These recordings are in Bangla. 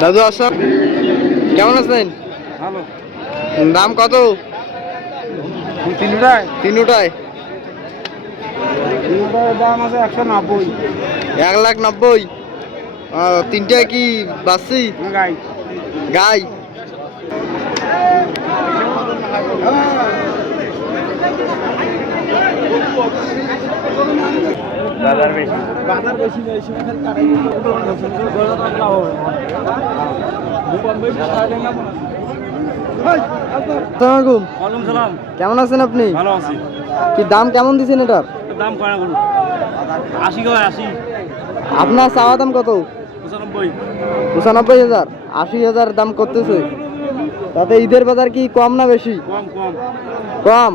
দাদু আসসালাম, কেমন আছেন? ভালো। দাম কত? তিনটায় তিনটায় দাম আছে 190। 1,90,000। তিনটায় কি বাচ্চি গাই গাই? বাজার বেশি, বাজার বেশি বেশি কেমন আছেন আপনি? ভালো আছি। কি দাম কেমন দিচ্ছেন এটার? দাম কয় না বলুন? 80 করে 80। আপনার চাওয়া দাম কত? 95। 95,000। 80,000 দাম করতেছে। তাতে ঈদের বাজার কি কম না বেশি? কম কম কম।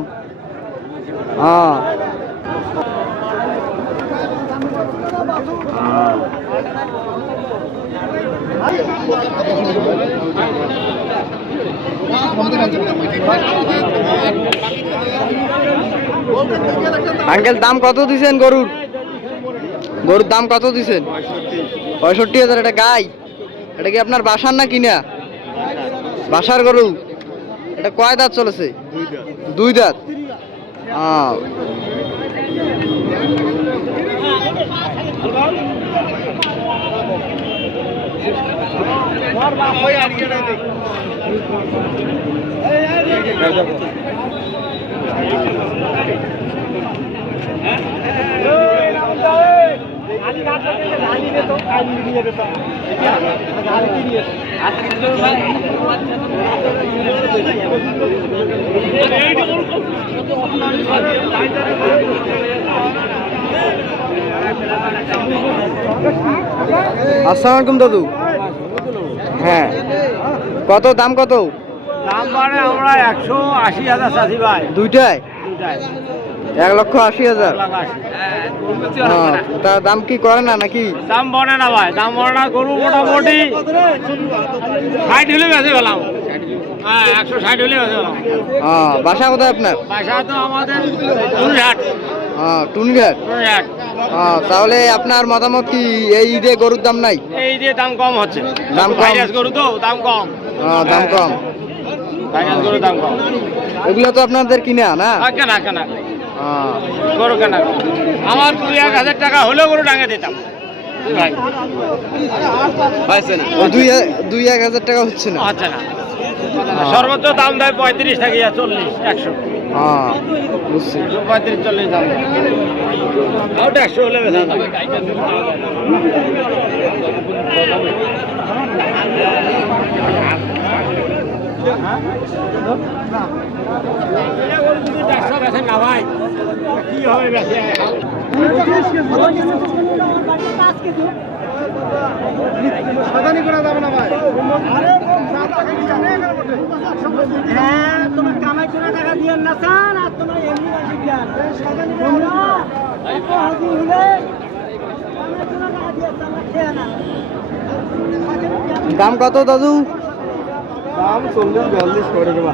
হ্যাঁ, আঙ্কেল দাম কত দিছেন গরুর? গরুর দাম কত দিছেন? 65,000। এটা গাই? এটা কি আপনার বাসার না কিনা? বাসার গরু। এটা কয় দাঁত চলেছে? 2 দাঁত। আসসালামু আলাইকুম দাদু। হ্যাঁ, কত দাম কত? দাম মানে আমরা 180,000 চাষি ভাই। দুইটায় দুটায় 1,80,000। 1,80,000। তার দাম কি করে না নাকি? দাম বনে না ভাই, দাম বনে না। গরু মোটামুটি 60 হলে বেঁচে পেলাম। হ্যাঁ, 160 হলে বেঁচে পেলাম। বাসা কোথায় আপনার? পয়সা তো আমাদের টুনঘাট। টুনঘাট। তাহলে আপনার মতামত কি এই ঈদে গরুর দাম নাই? এই যে দাম কম হচ্ছে, দাম কম। ভাইরাস গরু তো দাম কম। দাম কম। ভাইরাস গরু দাম কম। এগুলো তো আপনাদের কিনা না? কেনা কেনা গরু কেনা। আমার 2-1,000 টাকা হলেও গরু ডাঙে দিতাম ভাই। পাইছে না? 2-1,000 টাকা হচ্ছে না? আচ্ছা না, সর্বোচ্চ দাম দেয় 35 থেকে 40 100। বুঝছি। 35-40 দাম। ওটা 100 হলে বেচা যাবে। না ভাই, কি হবে বেশি? তোমার কামাই করে টাকা দিয়ে না স্যার, আর তোমার এমনি দাম কত দাদু? দাম 40-42 করে দেবা।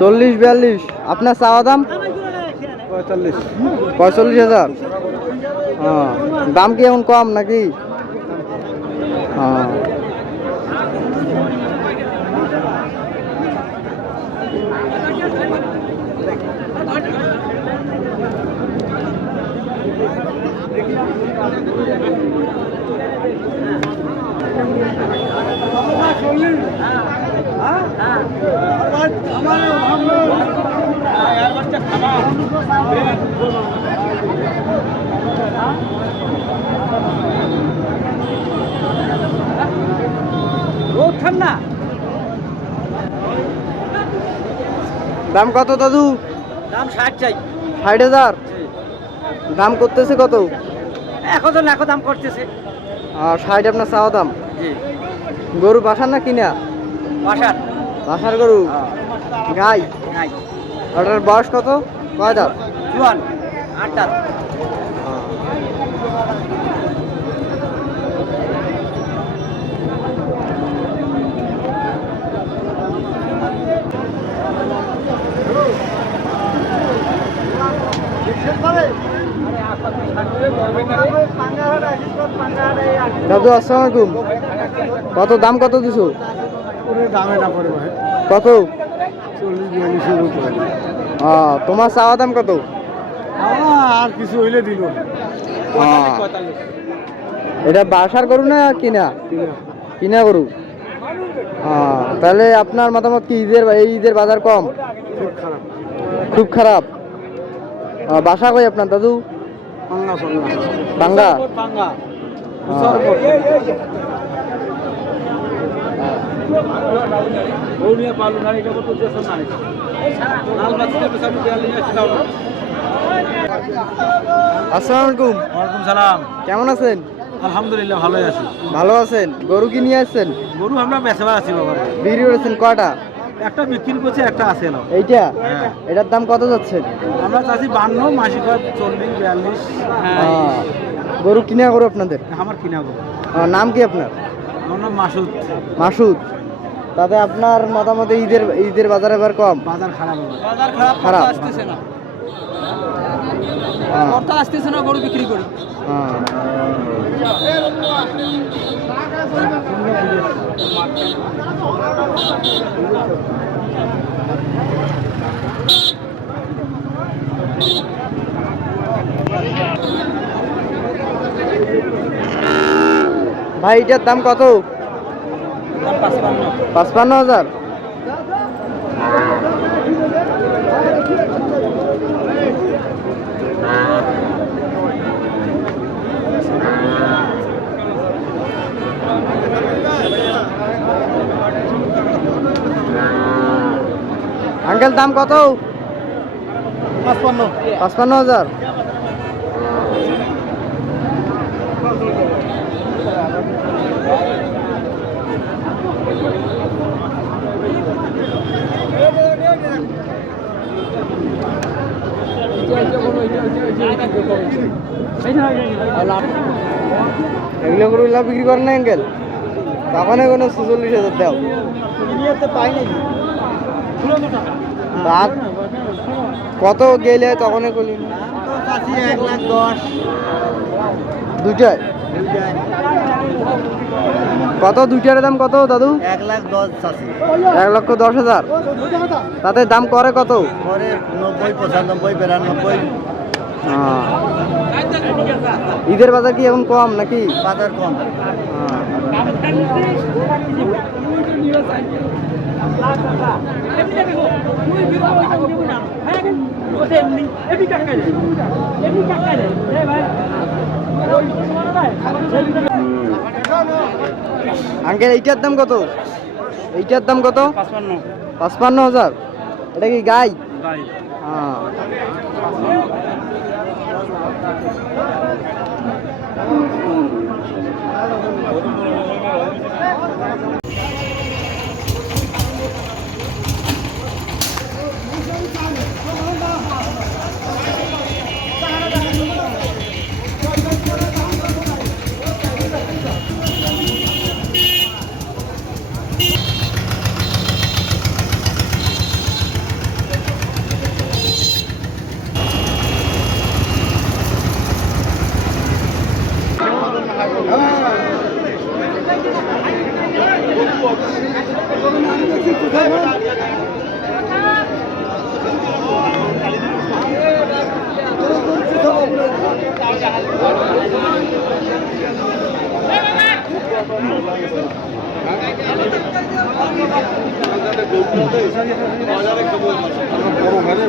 40-42। আপনার চাওয়া দাম? 45,000। দাম কি এখন কম নাকি? ঠান্ডা। দাম কত দাদু? দাম 60 চাই। 60,000। দাম করতেছে কত? এখন দাম করতেছে। 60 আপনার চাওয়া দাম? জি। গরু বাসার না কিনা? বাসার। বাসার গরু? গাই? নাই। ওটার বয়স কত? কয় দাঁত? জোয়ান 8 দাঁত। দাদু আসসালামু আলাইকুম। কত দাম কত দিছো? দামে না করে ভাই, কত? 40-42 উপরে। তোমার চাওয়া দাম কত? আর কিছু হইলে দিল। এটা বাসার গরু না কিনা? কিনা গরু। তাহলে আপনার মতামত কি এই ঈদের বাজার কম? খুব খারাপ। খুব খারাপ। বাসা কই আপনার দাদু? বাঙ্গা। আসসালামু আলাইকুম। ওয়ালাইকুম সালাম। কেমন আছেন? আলহামদুলিল্লাহ ভালোই আছি। ভালো আছেন। গরু কি নিয়ে আসছেন? গরু আমরা বেচা আছি বাবা। বিক্রি করেছেন কয়টা? একটা বিক্রি করছে, একটা আছে না। এইটা? হ্যাঁ। এটার দাম কত যাচ্ছেন? আমরা চাচ্ছি 52, মাসিক 40-42। গরু কিনা গরু আপনাদের? আমার কিনা গরু। নাম কি আপনার? আমার নাম মাসুদ। মাসুদ। তাতে আপনার মতামতে ঈদের বাজার এবার কম? বাজার খারাপ হবে। খারাপ আসতেছে না, হ্যাঁ। কর্তা আসতেছে না, গরু বিক্রি করি। ভাই এটার দাম কত? 55,000। আঙ্কেল দাম কত? 55,000। এগুলো করে বিক্রি করেন না আঙ্কেল? তখন কোনো 46,000 দাও। রাত কত গেলে তখন করি? 1,10,000। দুইটায় কত? দুইটার দাম কত দাদু? 1,10,000 চাষি 1,10,000। তাতে দাম করে কত? পরে 90, 95, 92। ঈদের বাজার কি এখন কম নাকি? বাজার কম। আঙ্কেল এইটার দাম কত? এইটার দাম কত? 55,000। এটা কি গাই?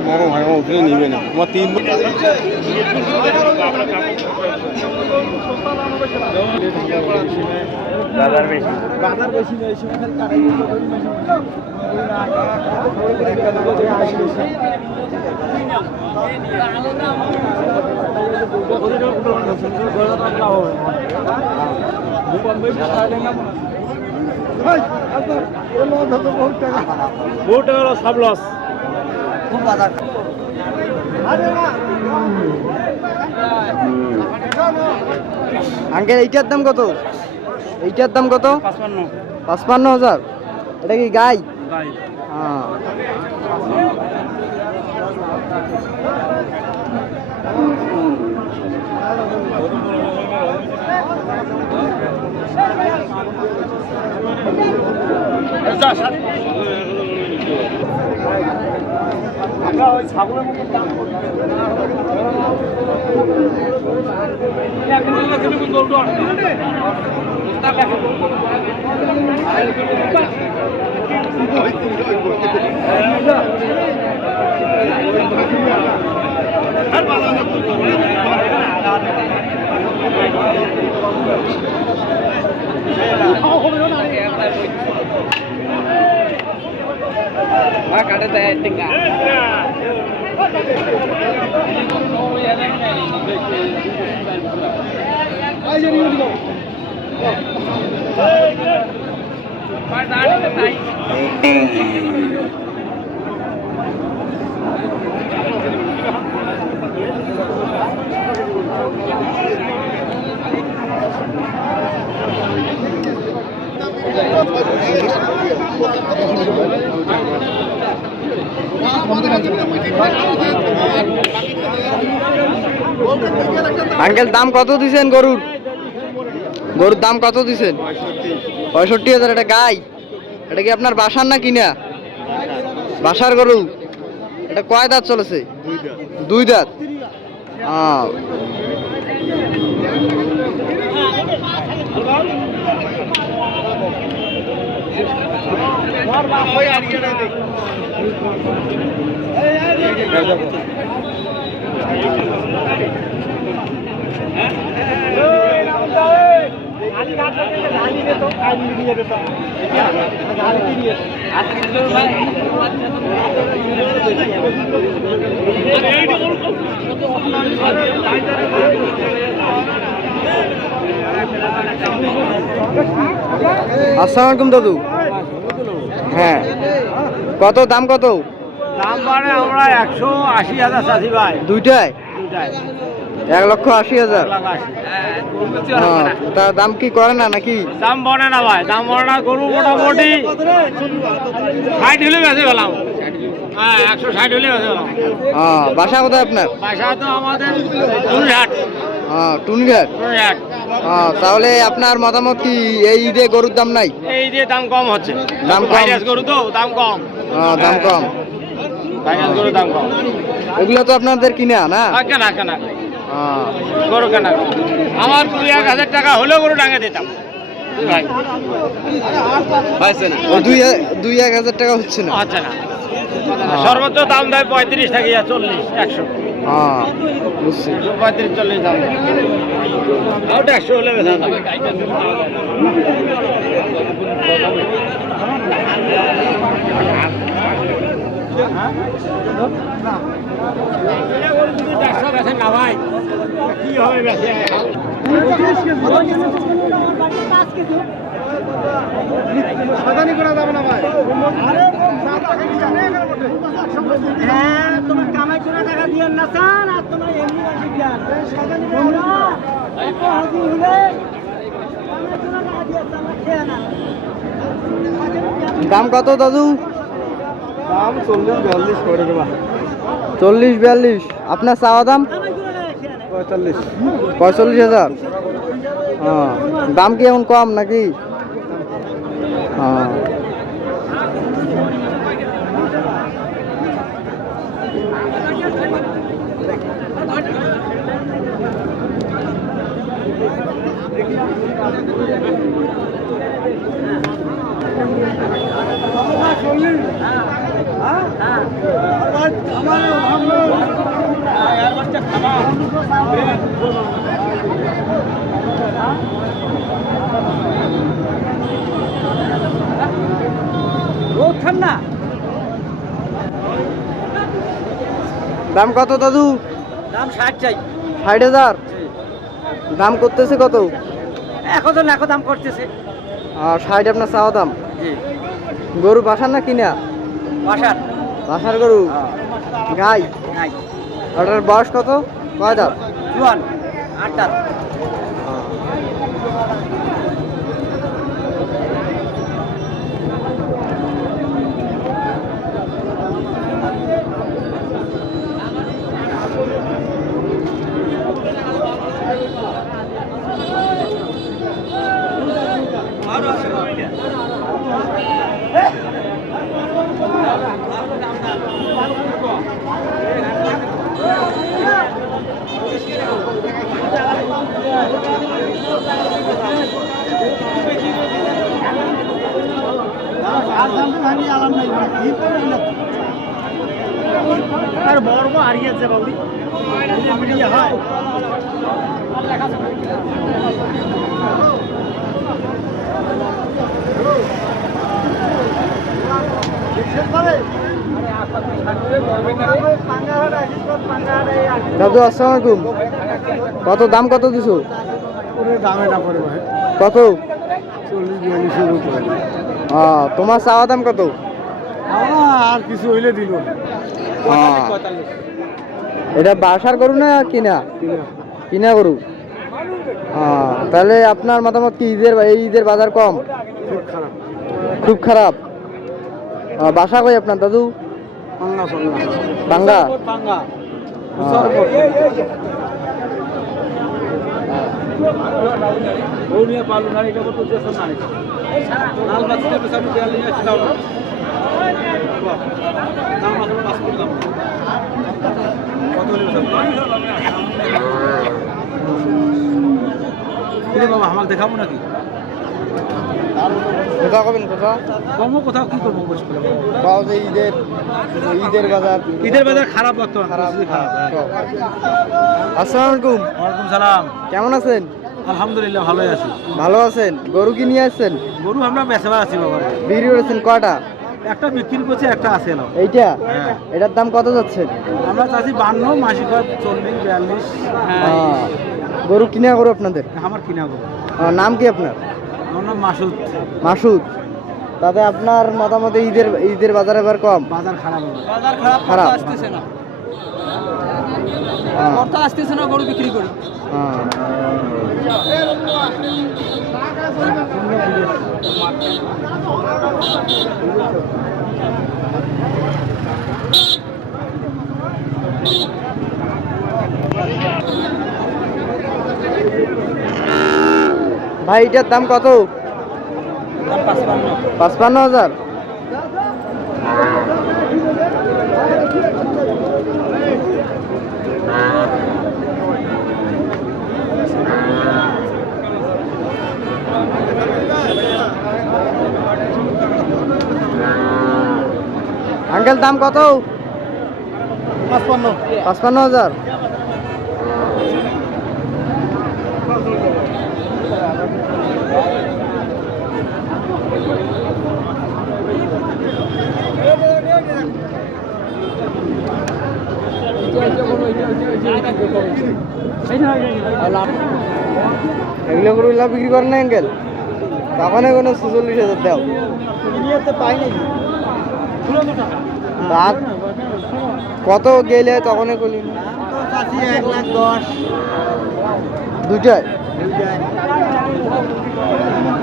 বড় ভাই ওখানে নিবে না আমার 3 বাজার বেশি। বাজার বেশি না, এই সময় খালি টাকা বহুত টাকা লস, সব লস। খুব বাজার। আঙ্কেল এইটার দাম কত? এইটার দাম কত? 55। 55,000। এটা কি গাই? গাই। আঙ্কেল দাম কত দিছেন গরুর? গরুর দাম কত দিছেন? 65,000। এটা গাই? এটা কি আপনার বাসার না কিনা? বাসার গরু। এটা কয় দাঁত চলেছে? 2 দাঁত। আসসালামু আলাইকুম দাদু। হ্যাঁ, কত দাম কত? দাম মানে আমরা 180,000 চাষি ভাই। দুইটায় দুটাই 1,80,000। তার দাম কি করে না নাকি? দাম বনে না ভাই, দাম বনে না। গরু মোটামুটি 60 হলে বেঁচে পেলাম। হ্যাঁ, 160 হলে বেঁচে পেলাম। বাসা কোথায় আপনার? বাসা তো আমাদের টুনিহাট। টুনিঘাট। টুনিহাট। তাহলে আপনার মতামত কি এই ঈদে গরুর দাম নাই? এই যে দাম কম হচ্ছে, দাম কম। ভাইরাস গরু তো দাম কম। দাম কম। ভাইরাস গরু দাম কম। এগুলো তো আপনাদের কিনা না? কেনা কেনা গরু কেনা। আমার 2-1,000 টাকা হলেও গরু ডাঙে দিতাম ভাই। ওই 2-1,000 টাকা হচ্ছে না? আচ্ছা না, সর্বোচ্চ দাম দেয় 35 থেকে 40, 100। বুঝছি। 35-40 দাম দেয়। ওটা 100 হলে বেচা যাবে। না ভাই, কি হবে বেচে? হ্যাঁ, তোমার কামাই করে টাকা দিয়ে না চান, আর তোমার এমনি রাখি দেন। তোমরা এত হাজি হলে কামাই করে টাকা দিয়ে চান, খেয়ে না। দাম কত দাদু? দাম 40-42 করে দেবা। 40-42। আপনার চাওয়া দাম? কামাই করে টাকা খেয়ে না। 45। 45,000। দাম কি এখন কম নাকি? রোদ ঠান্ডা। দাম কত দাদু? দাম 60 চাই। 60,000। দাম করতেছে কত? এখন দাম করতেছে। 60 আপনার চাওয়া দাম? জি। গরু বাসার না কিনা? বাসার। বাসার গরু? গাই? নাই। ওটার বয়স কত? কয় দাঁত? জোয়ান 8 দাঁত। আর বর্ম হারিয়েছে বাবু হয় দাদু আসসালামু আলাইকুম। কত দাম কত দিছো? দামে না পড়ে ভাই কত? 40-42 উপরে তোমার চাওয়া দাম কত? আর কিছু হইলে দিল এটা বাসার গরু না কিনা? কিনা গরু। তাহলে আপনার মতামত কি এই ঈদের বাজার কম? খুব খারাপ খুব খারাপ। বাসা কই আপনার দাদু? বাঙ্গা। আমার দেখাবো নাকি কোথা করবেন কোথা? কমও কোথাও কি করবো পাও যে ঈদের বাজার। ঈদের বাজার খারাপ বর্তমান খারাপ। খারাপ আসসালামু আলাইকুম। ওয়ালাইকুম সালাম। কেমন আছেন? আলহামদুলিল্লাহ ভালোই আছি। ভালো আছেন? গরু কি নিয়ে আসছেন? গরু আমরা বেচবার আছি বাবা। বিক্রি করেছেন কয়টা? একটা বিক্রি করছি, একটা আছে না। এইটা? হ্যাঁ। এটার দাম কত যাচ্ছে? আমরা চাচ্ছি 52, মাসিক 40-42। গরু কিনা গরু আপনাদের? আমার কিনা গরু। নাম কি আপনার? আমার নাম মাসুদ। মাসুদ। তাতে আপনার মতামতে ঈদের বাজার এবার কম? বাজার খারাপ হবে। খারাপ আসতেছে না হ্যাঁ। অর্থ আসতেছে না গরু বিক্রি করি হ্যাঁ। ভাই এটার দাম কত? 55,000। আঙ্কেল দাম কত? 55,000। এগুলো করে বিক্রি করেন না আঙ্কেল? তখন কোনো 46,000 দাও। পাই নাকি রাত কত গেলে তখন কলি? 1,10,000 দুইটায়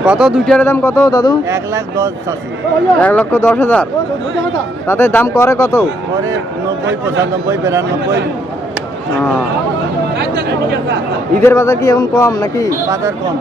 কত? দুইটার দাম কত দাদু? 1,10,000 চাষি 1,10,000। তাতে দাম করে কত? পরে 90, 95, 92 ঈদের বাজার কি এখন কম নাকি? বাজার কম